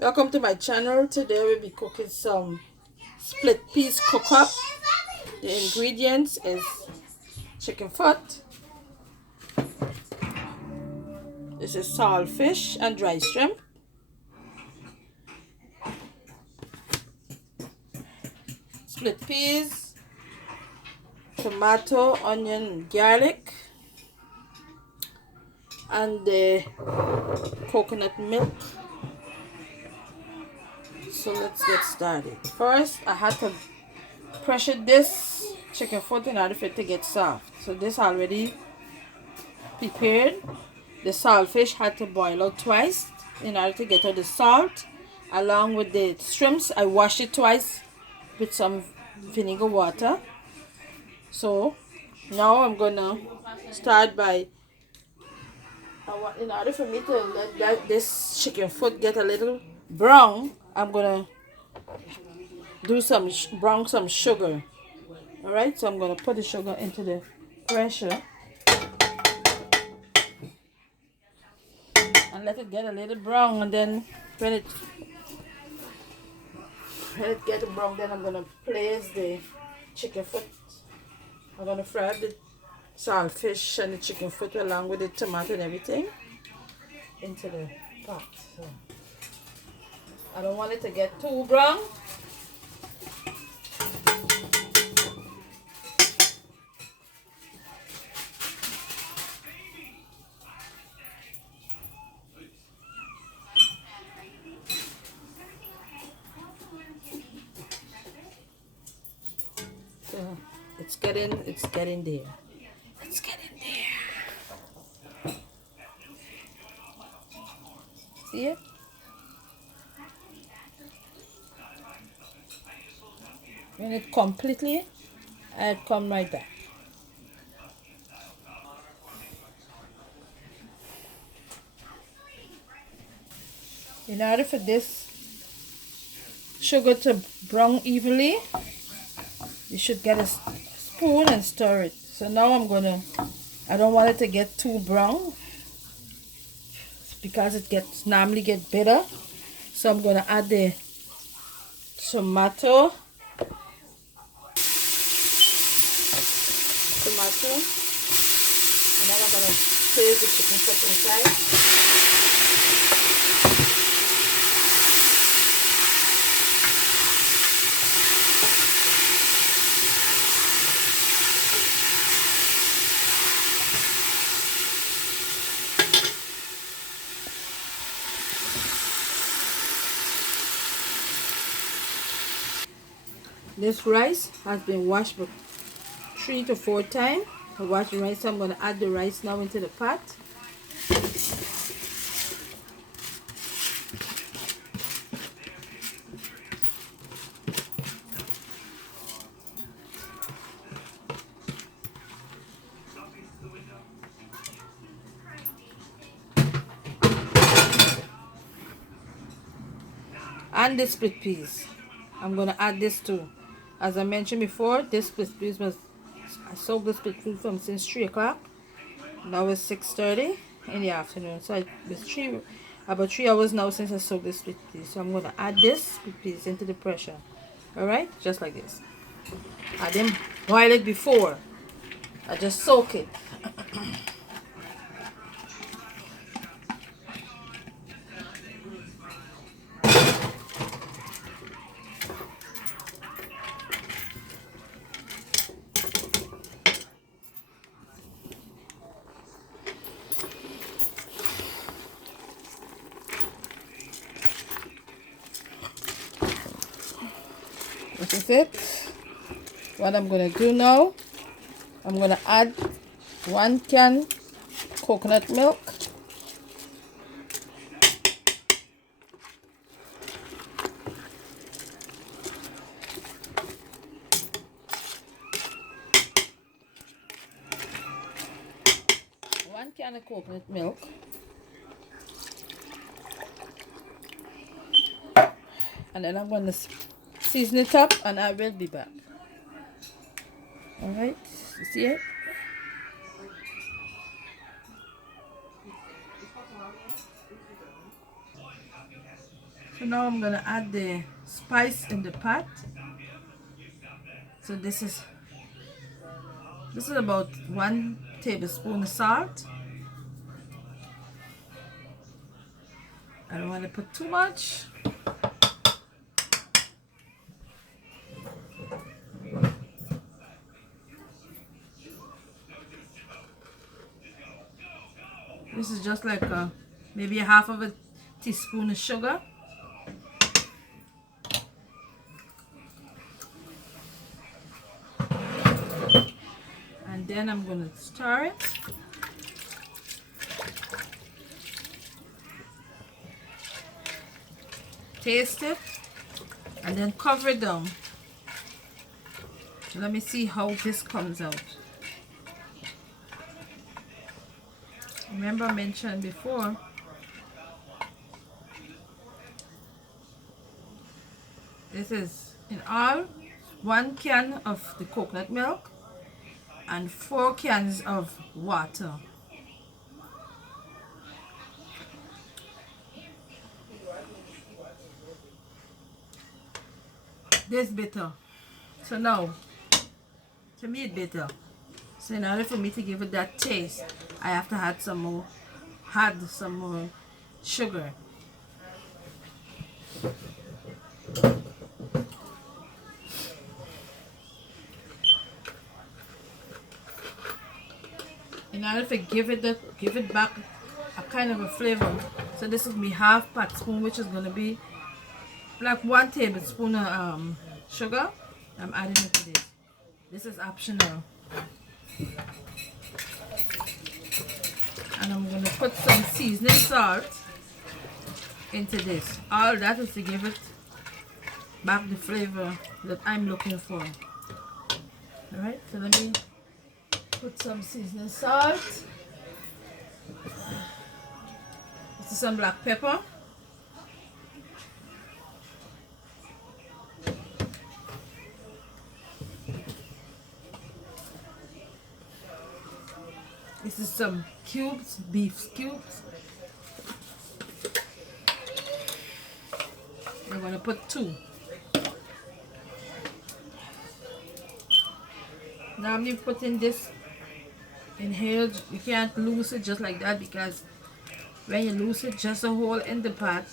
Welcome to my channel. Today we'll be cooking some split peas cook-up. The ingredients is chicken foot. This is saltfish and dry shrimp. Split peas, tomato, onion, garlic, and the coconut milk. So let's get started. First, I had to pressure this chicken foot in order for it to get soft. So this already prepared. The saltfish had to boil out twice in order to get out the salt. Along with the shrimps, I washed it twice with some vinegar water. So now I'm gonna start by, in order for me to let this chicken foot get a little brown, I'm gonna do brown some sugar. All right, so I'm gonna put the sugar into the pressure and let it get a little brown, and then when it gets brown, then I'm gonna place the chicken foot. I'm gonna fry up the saltfish and the chicken foot along with the tomato and everything into the pot. So I don't want it to get too brown. So it's getting there. It's getting there. See it? When it completely, I'll come right back. In order for this sugar to brown evenly, you should get a spoon and stir it. So now I don't want it to get too brown because it normally get bitter. So I'm gonna add the tomato, and then I'm gonna place the chicken foot inside. This rice has been washed 3 to 4 times. I wash the rice, so I'm going to add the rice now into the pot. And the split peas. I'm going to add this too. As I mentioned before, this split peas I soaked the split peas from since 3 o'clock. Now it's 6:30 in the afternoon. So it's about 3 hours now since I soaked the split peas. So I'm going to add this split peas into the pressure. Alright, just like this. I didn't boil it before. I just soak it. This is it. What I'm going to do now, I'm going to add 1 can coconut milk. One can of coconut milk. And then I'm going to season it up and I will be back. Alright, you see it? So now I'm gonna add the spice in the pot. So this is about 1 tablespoon of salt. I don't want to put too much. This is just like maybe a half of a teaspoon of sugar. And then I'm going to stir it. Taste it. And then cover it down. So let me see how this comes out. Remember I mentioned before, this is in all 1 can of the coconut milk and 4 cans of water. This bitter. So now, to me it's bitter. So in order for me to give it that taste, I have to add some more sugar. In order to give it back a kind of a flavor. So this is me half pot spoon, which is gonna be like 1 tablespoon of sugar. I'm adding it to this. This is optional. And I'm going to put some seasoning salt into this. All that is to give it back the flavor that I'm looking for. Alright, so let me put some seasoning salt. This is some black pepper. This is some cubes, beef cubes. We're going to put 2. Now I'm putting this in here. You can't loose it just like that, because when you loose it just a hole in the pot,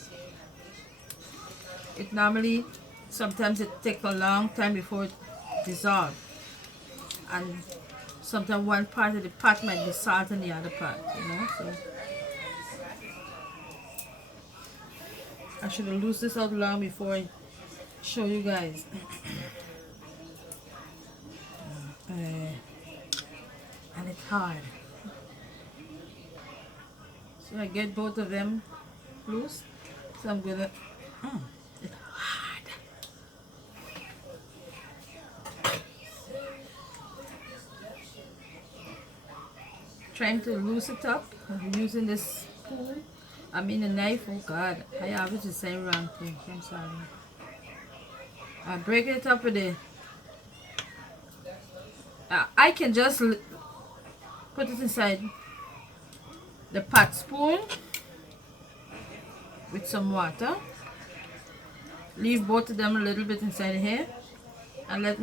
it normally, sometimes it takes a long time before it dissolves. And sometimes one part of the pot might be salt in the other part, you know. So I should have loosed this out long before I show you guys. And it's hard. So I get both of them loose. So I'm gonna. It's hard. Trying to loose it up. I'm using this spoon. I mean a knife. Oh God, I always the same wrong thing. I'm sorry. I break it up with the. I can just put it inside the pot spoon with some water. Leave both of them a little bit inside here, and let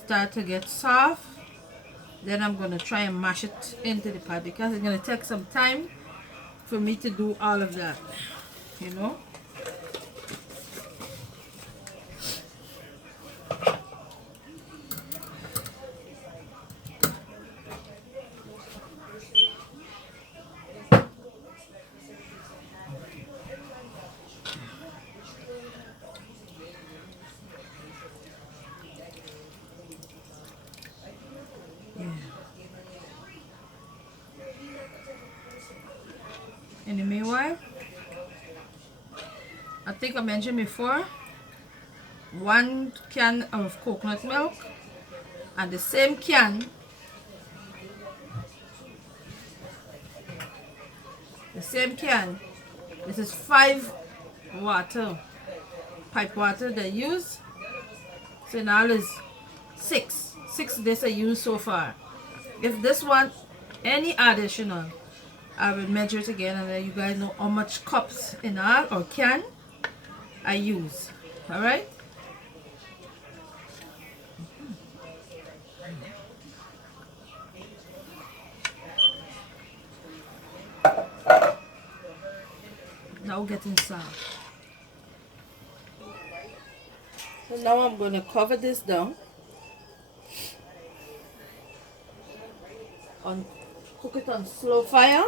start to get soft. Then I'm gonna try and mash it into the pot, because it's gonna take some time for me to do all of that, you know. In the meanwhile, I think I mentioned before, 1 can of coconut milk, and the same can, this is 5 water, pipe water they use. So now is 6 this I use so far. If this one any additional, I will measure it again and let you guys know how much cups in all, or can. I use. All right. Now getting soft. So now I'm going to cover this down on, cook it on slow fire,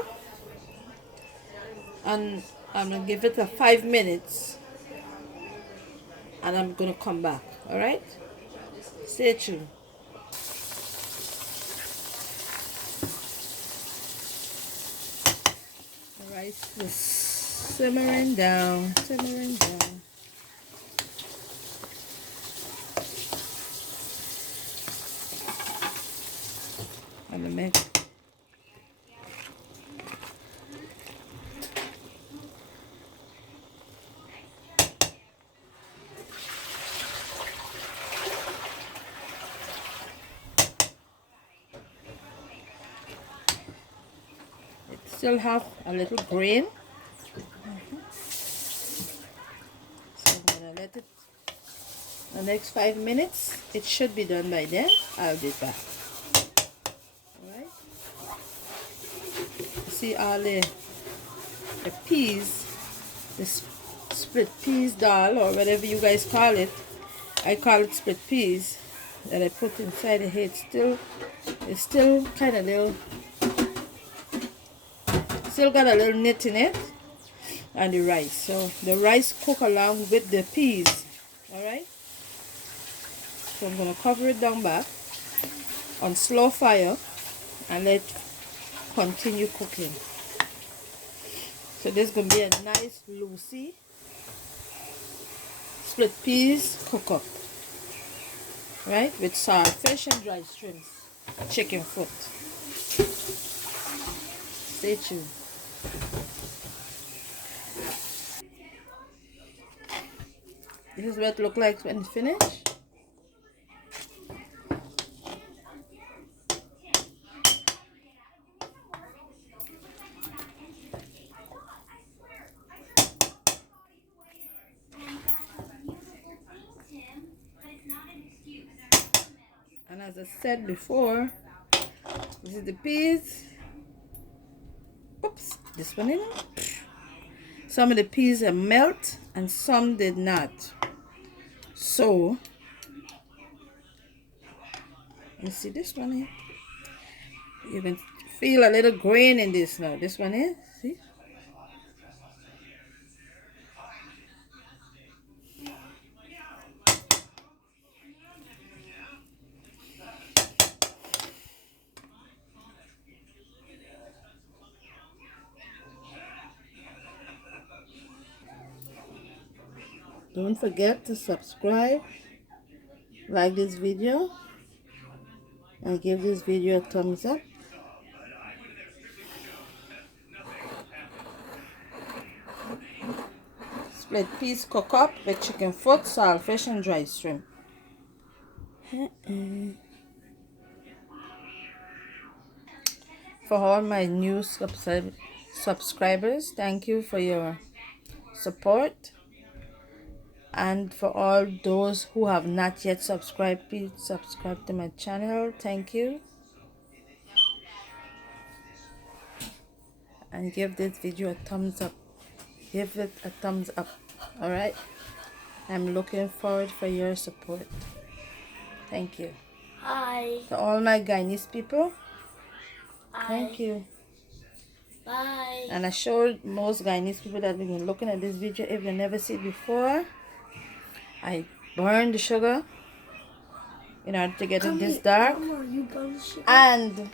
and I'm going to give it a 5 minutes, and I'm going to come back. All right, stay tuned. The rice is simmering down, simmering down. I'm going to mix. It still have a little grain. So I'm going to let it the next 5 minutes. It should be done by then. I'll be back. Alright. See all the peas, the split peas dal, or whatever you guys call it. I call it split peas that I put inside the hay. It's still kind of little, still got a little knit in it, and the rice. So the rice cook along with the peas. Alright. So I'm going to cover it down back on slow fire and let it continue cooking. So this is going to be a nice loosey split peas cook up, right, with sour fish and dried shrimps, chicken foot. Stay tuned. This is what it looks like when it's finished. And as I said before, this is the peas. Oops, this one in. Some of the peas are melt and some did not. So, you see this one here? You can feel a little grain in this now. This one here, see? Don't forget to subscribe, like this video, and give this video a thumbs up. Split peas cook up with chicken foot, salt fish, and dried shrimp. For all my new subscribers, thank you for your support. And for all those who have not yet subscribed, please subscribe to my channel. Thank you. And give this video a thumbs up. Give it a thumbs up. Alright? I'm looking forward for your support. Thank you. Hi. To all my Guyanese people, Hi. thank you. Bye. And I showed most Guyanese people that have been looking at this video, if they never see it before, I burn the sugar in order to get it this dark. You burn the sugar? And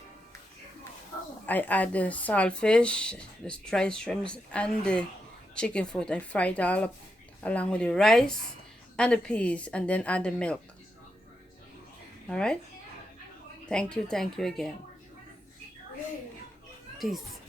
I add the saltfish, the dried shrimps, and the chicken foot. I fry it all up along with the rice and the peas, and then add the milk. Alright? Thank you again. Peace.